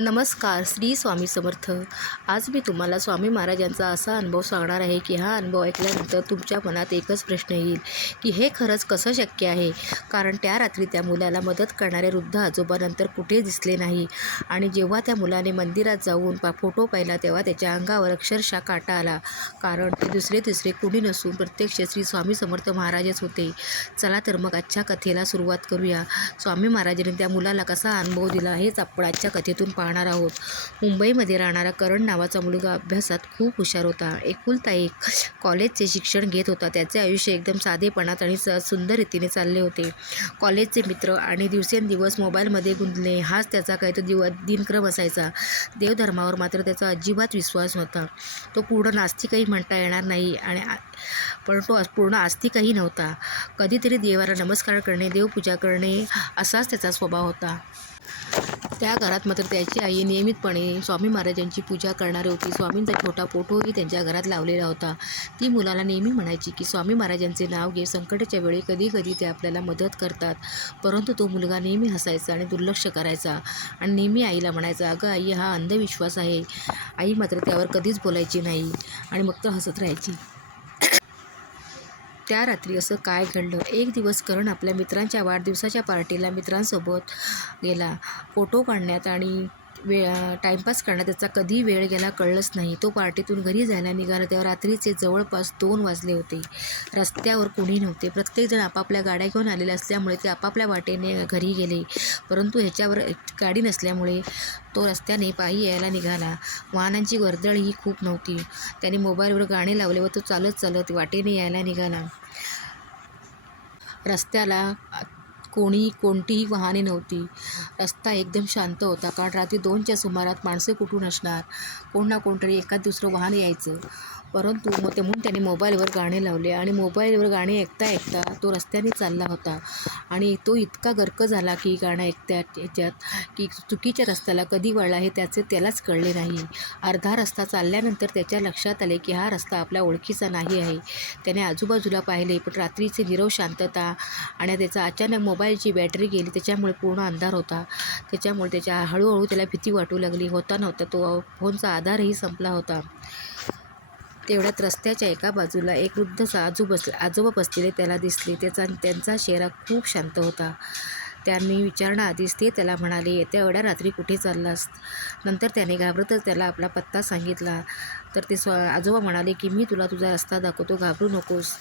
नमस्कार, श्री स्वामी समर्थ. आज मी तुम्हाला स्वामी महाराजांचा असा अनुभव सांगणार आहे की हा अनुभव ऐकल्यानंतर तुमच्या मनात एकच प्रश्न येईल की हे खरंच कसं शक्य आहे. कारण त्या रात्री त्या मुलाला मदत करणारे वृद्ध आजोबा नंतर कुठे दिसले नाही आणि जेव्हा त्या मुलाने मंदिरात जाऊन फोटो पाहिला तेव्हा त्याच्या अंगावर अक्षरशः काटा आला. कारण ते दुसरे तिसरे कुणी नसून प्रत्यक्ष श्री स्वामी समर्थ महाराजच होते. चला तर मग आजच्या कथेला सुरुवात करूया. स्वामी महाराजांनी त्या मुलाला कसा अनुभव दिला हेच आपण आजच्या कथेतून पाहणार आहोत. मुंबईमध्ये राहणारा करण नावाचा मुलगा अभ्यासात खूप हुशार होता. एकुलता एक कॉलेजचे शिक्षण घेत होता. त्याचे आयुष्य एकदम साधेपणात आणि सुंदर रीतीने चालले होते. कॉलेजचे मित्र आणि दिवसेंदिवस मोबाईलमध्ये गुंतले हाच त्याचा काही तो दिनक्रम असायचा. देवधर्मावर मात्र त्याचा अजिबात विश्वास नव्हता. तो पूर्ण नास्तिकही म्हणता येणार नाही पण तो पूर्ण आस्तिकही नव्हता. कधीतरी देवाला नमस्कार करणे, देवपूजा करणे असाच त्याचा स्वभाव होता. त्या घरात मात्र त्याची आई नियमितपणे स्वामी महाराजांची पूजा करणारी होती. स्वामींचा छोटा फोटोही त्यांच्या घरात लावलेला होता. ती मुलाला नेहमी म्हणायची की स्वामी महाराजांचे नाव घे, संकटाच्या वेळी कधी कधी ते आपल्याला मदत करतात. परंतु तो मुलगा नेहमी हसायचा आणि दुर्लक्ष करायचा आणि नेहमी आईला म्हणायचा, अगं आई, हा अंधविश्वास आहे. आई मात्र त्यावर कधीच बोलायची नाही आणि मग तो हसत राहायची. त्या रात्री असं काय घडलं? एक दिवस करण आपल्या मित्रांच्या वाढदिवसाच्या पार्टीला मित्रांसोबत गेला. फोटो काढण्यात आणि टाईमपास करण्यात त्याचा कधी वेळ गेला कळलंच नाही. तो पार्टीतून घरी जायला निघाला तेव्हा रात्रीचे जवळपास 2 वाजले होते. रस्त्यावर कोणी नव्हते. प्रत्येकजण आपापल्या गाड्या घेऊन आलेले असल्यामुळे ते आपापल्या वाटेने घरी गेले. परंतु ह्याच्यावर गाडी नसल्यामुळे तो रस्त्याने पायी यायला निघाला. वाहनांची वर्दळ ही खूप नव्हती. त्याने मोबाईलवर गाणे लावले व तो चालत चालत वाटेने यायला निघाला. रस्त्याला कोणतीही वाहने नव्हती. रस्ता एकदम शांत होता. कारण रात्री 2च्या सुमारात माणसं कुठून असणार? कोण ना कोणतरी एखाद दुसरं वाहन यायचं. परंतु म्हणून त्याने मोबाईलवर गाणे लावले आणि मोबाईलवर गाणे ऐकता ऐकता तो रस्त्याने चालला होता. आणि तो इतका गर्क झाला की गाणं ह्याच्यात की चुकीच्या रस्त्याला कधी वळला हे त्यालाच कळले नाही. अर्धा रस्ता चालल्यानंतर त्याच्या लक्षात आले की हा रस्ता आपल्या ओळखीचा नाही आहे. त्याने आजूबाजूला पाहिले पण रात्रीची नीरव शांतता आणि त्याचा अचानक मोबाईलची बॅटरी गेली त्याच्यामुळे पूर्ण अंधार होता. त्याच्यामुळे हळूहळू त्याला भीती वाटू लागली. होता नव्हता तो फोनचा आधारही संपला होता. तेवढ्यात रस्त्याच्या एका बाजूला एक वृद्ध आजोबा बसलेले त्याला दिसले. त्यांचा चेहरा खूप शांत होता. त्यांनी विचारण्याआधीच ते त्याला म्हणाले, येत्या एवढ्या रात्री कुठे चाललास? नंतर त्याने घाबरतच त्याला आपला पत्ता सांगितला. तर ते आजोबा म्हणाले की मी तुला तुझा रस्ता दाखवतो, घाबरू नकोस.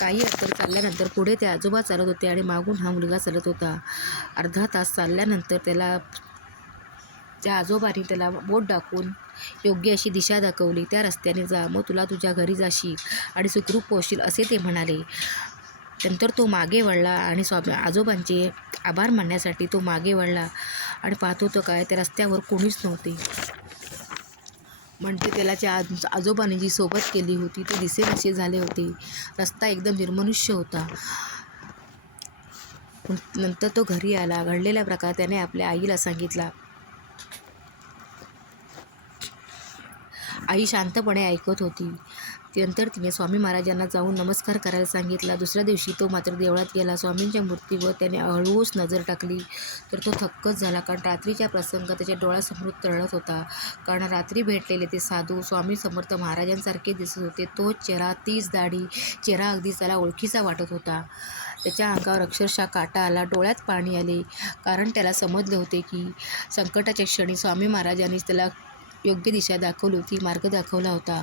काही अंतर चालल्यानंतर पुढे ते आजोबा चालत होते आणि मागून हा मुलगा चालत होता. अर्धा तास चालल्यानंतर त्या आजोबांनी त्याला बोट दाखवून योग्य अशी दिशा दाखवली. त्या रस्त्याने जा, मग तुला तुझ्या घरी जाशील आणि सुखरूप पोहोचशील असे ते म्हणाले. नंतर तो मागे वळला आणि आजोबांचे आभार मानण्यासाठी तो मागे वळला आणि पाहतो तर काय, त्या रस्त्यावर कोणीच नव्हते. म्हणजे त्याला त्या आजोबांनी जी सोबत केली होती ते दिसेनासे झाले होते. रस्ता एकदम निर्मनुष्य होता. नंतर तो घरी आला. घडलेला प्रकार त्याने आपल्या आईला सांगितला. आई शांतपणे ऐकत होती. नंतर तिने स्वामी महाराजांना जाऊन नमस्कार करायला सांगितला. दुसऱ्या दिवशी तो मात्र देवळात गेला. स्वामींच्या मूर्तीवर त्याने हळूच नजर टाकली तर तो थक्कच झाला. कारण रात्रीच्या प्रसंग त्याच्या डोळ्यासमोर तरळत होता. कारण रात्री भेटलेले ते साधू स्वामी समर्थ महाराजांसारखे दिसत होते. तोच चेहरा, तीच दाढी, चेहरा अगदी त्याला ओळखीचा वाटत होता. त्याच्या अंगावर अक्षरशः काटा आला, डोळ्यात पाणी आले. कारण त्याला समजले होते की संकटाच्या क्षणी स्वामी महाराजांनीच त्याला योग्य दिशा दाखवली होती, मार्ग दाखवला होता.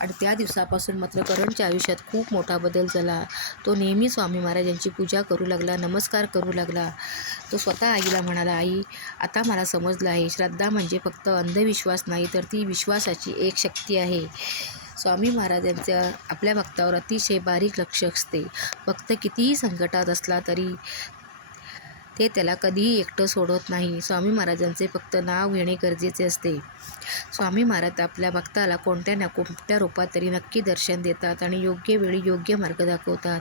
आणि त्या दिवसापासून मात्र करणच्या आयुष्यात खूप मोठा बदल झाला. तो नेहमी स्वामी महाराजांची पूजा करू लागला, नमस्कार करू लागला. तो स्वतः आईला म्हणाला, आई, आता मला समजलं आहे, श्रद्धा म्हणजे फक्त अंधविश्वास नाही तर ती विश्वासाची एक शक्ती आहे. स्वामी महाराजांचं आपल्या भक्तावर अतिशय बारीक लक्ष असते. भक्त कितीही संकटात असला तरी ते त्याला कधीही एकटं सोडत नाही. स्वामी महाराजांचे फक्त नाव घेणे गरजेचे असते. स्वामी महाराज आपल्या भक्ताला कोणत्या ना कोणत्या रूपात तरी नक्की दर्शन देतात आणि योग्य वेळी योग्य मार्ग दाखवतात.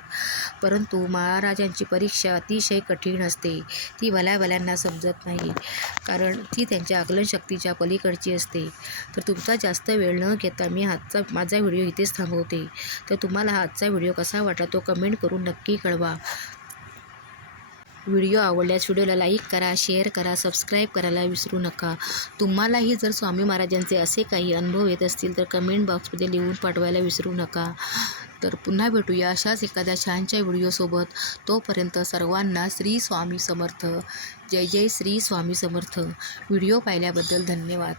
परंतु महाराजांची परीक्षा अतिशय कठीण असते. ती भल्याभल्यांना समजत नाही, कारण ती त्यांच्या आकलनशक्तीच्या पलीकडची असते. तर तुमचा जास्त वेळ न घेता मी माझा व्हिडिओ इथेच थांबवते. तर तुम्हाला हा आजचा व्हिडिओ कसा वाटला तो कमेंट करून नक्की कळवा. व्हिडिओ आवडल्यास व्हिडिओला लाईक करा, शेअर करा, सबस्क्राईब करायला विसरू नका. तुम्हालाही जर स्वामी महाराजांचे असे काही अनुभव येत असतील तर कमेंट बॉक्समध्ये लिहून पाठवायला विसरू नका. तर पुन्हा भेटूया अशाच एखाद्या छानच्या व्हिडिओसोबत. तोपर्यंत सर्वांना श्री स्वामी समर्थ. जय जय श्री स्वामी समर्थ. व्हिडिओ पाहिल्याबद्दल धन्यवाद.